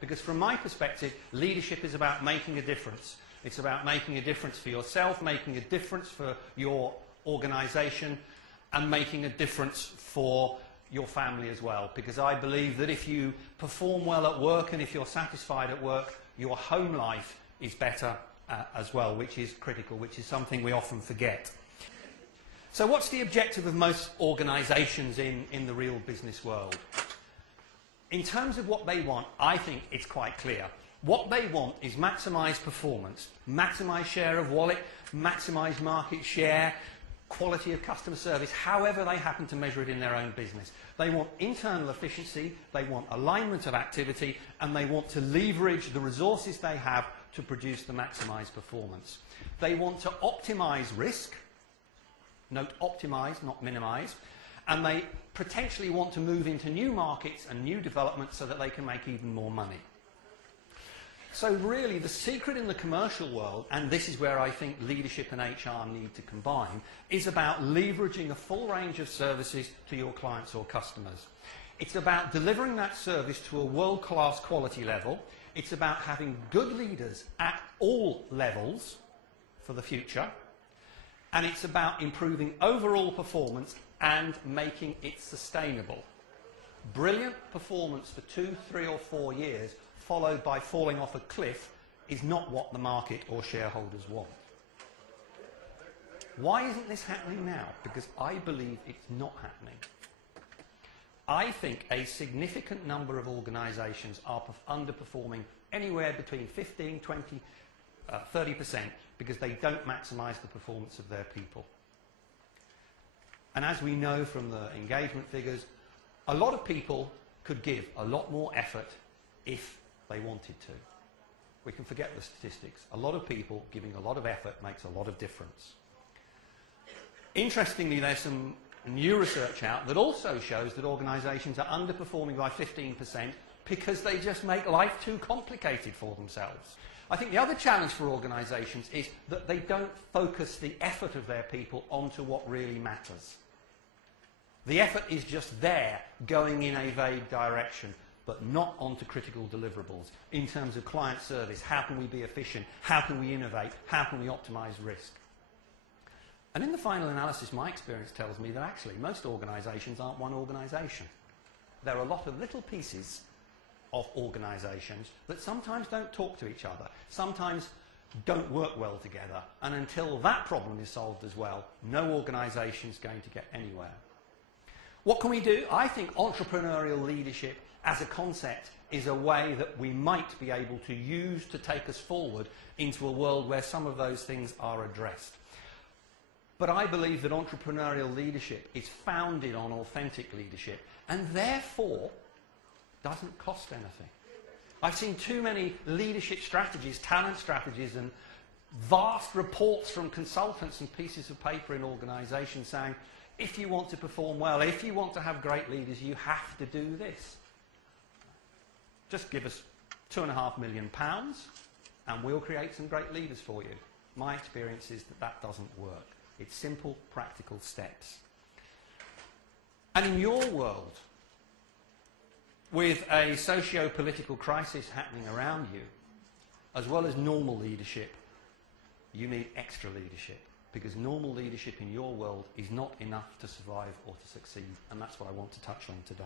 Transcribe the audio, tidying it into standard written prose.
Because from my perspective, leadership is about making a difference. It's about making a difference for yourself, making a difference for your organisation, and making a difference for your family as well. Because I believe that if you perform well at work and if you're satisfied at work, your home life is better as well, which is critical, which is something we often forget. So what's the objective of most organisations in the real business world? In terms of what they want, I think it's quite clear. What they want is maximise performance, maximise share of wallet, maximise market share, quality of customer service, however they happen to measure it in their own business. They want internal efficiency, they want alignment of activity, and they want to leverage the resources they have to produce the maximised performance. They want to optimise risk, note optimise, not minimise, and they potentially want to move into new markets and new developments so that they can make even more money. So really the secret in the commercial world, and this is where I think leadership and HR need to combine, is about leveraging a full range of services to your clients or customers. It's about delivering that service to a world-class quality level. It's about having good leaders at all levels for the future. And it's about improving overall performance and making it sustainable. Brilliant performance for 2, 3 or 4 years followed by falling off a cliff is not what the market or shareholders want. Why isn't this happening now? Because I believe it's not happening. I think a significant number of organisations are underperforming anywhere between 15, 20, 30% because they don't maximise the performance of their people. And as we know from the engagement figures, a lot of people could give a lot more effort if they wanted to. We can forget the statistics. A lot of people giving a lot of effort makes a lot of difference. Interestingly, there's some new research out that also shows that organisations are underperforming by 15% because they just make life too complicated for themselves. I think the other challenge for organisations is that they don't focus the effort of their people onto what really matters. The effort is just there, going in a vague direction, but not onto critical deliverables in terms of client service. How can we be efficient? How can we innovate? How can we optimise risk? And in the final analysis, my experience tells me that actually most organisations aren't one organisation. There are a lot of little pieces of organisations that sometimes don't talk to each other, sometimes don't work well together, and until that problem is solved as well, no organisation is going to get anywhere. What can we do? I think entrepreneurial leadership as a concept is a way that we might be able to use to take us forward into a world where some of those things are addressed. But I believe that entrepreneurial leadership is founded on authentic leadership and therefore doesn't cost anything. I've seen too many leadership strategies, talent strategies, and vast reports from consultants and pieces of paper in organisations saying, if you want to perform well, if you want to have great leaders, you have to do this. Just give us £2.5 million and we'll create some great leaders for you. My experience is that that doesn't work. It's simple, practical steps. And in your world, with a socio-political crisis happening around you, as well as normal leadership, you need extra leadership, because normal leadership in your world is not enough to survive or to succeed, and that's what I want to touch on today.